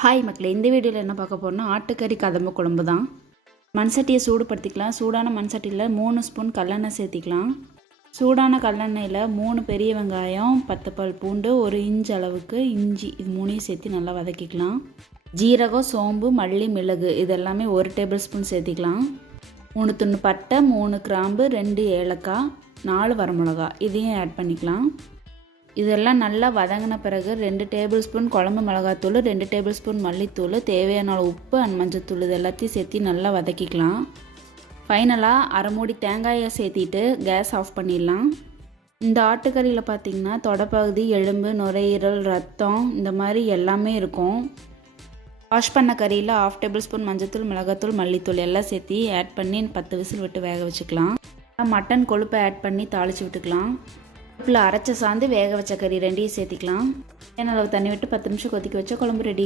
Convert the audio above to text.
Hi மக்களே, இந்த வீடியோவில் என்ன பார்க்க போகிறோம்னா ஆட்டுக்கறி கதம்பு குழம்பு தான். மண் சட்டியை சூடுபடுத்திக்கலாம். சூடான மண் சட்டியில் 3 ஸ்பூன் கல்லெண்ணெய் சேர்த்திக்கலாம். சூடான கல்லெண்ணெயில் 3 பெரிய வெங்காயம், 10 பல் பூண்டு, 1 இன்ச் அளவுக்கு இஞ்சி, இது 3ஐயும் சேர்த்து நல்லா வதக்கிக்கலாம். ஜீரகம், சோம்பு, மல்லி, மிளகு இது எல்லாமே 1 டேபிள் ஸ்பூன் சேர்த்திக்கலாம். 3 துண்டு பட்டை, 3 கிராம்பு, 2 ஏலக்காய், 4 வரமிளகா இதையும் ஆட் பண்ணிக்கலாம். இதெல்லாம் நல்லா வதங்கின பிறகு 2 டேபிள் ஸ்பூன் குழம்பு மிளகாத்தூள், 2 டேபிள் ஸ்பூன் மல்லித்தூள், தேவையான உப்பு அண்ட் மஞ்சத்தூள் இது எல்லாத்தையும் சேர்த்து நல்லா வதக்கிக்கலாம். ஃபைனலாக அரை மூடி தேங்காயை சேர்த்திட்டு கேஸ் ஆஃப் பண்ணிடலாம். இந்த ஆட்டுக்கறியில் பார்த்திங்கன்னா தொடைப்பகுதி, எலும்பு, நுரையீரல், ரத்தம் இந்த மாதிரி எல்லாமே இருக்கும். வாஷ் பண்ண கறியில் 1/2 டேபிள் ஸ்பூன் மஞ்சத்தூள், மிளகாத்தூள், மல்லித்தூள் எல்லாம் சேர்த்து ஆட் பண்ணி 10 விசில் விட்டு வேக வச்சுக்கலாம். மட்டன் கொழுப்பை ஆட் பண்ணி தாளித்து விட்டுக்கலாம். அடுப்பில் அரைச்ச சாந்து வேக வச்ச கறி 2ஐயும் சேர்த்திக்கலாம். அளவு தண்ணி விட்டு 10 நிமிஷம் கொதிக்க வச்சா குழம்பு ரெடி.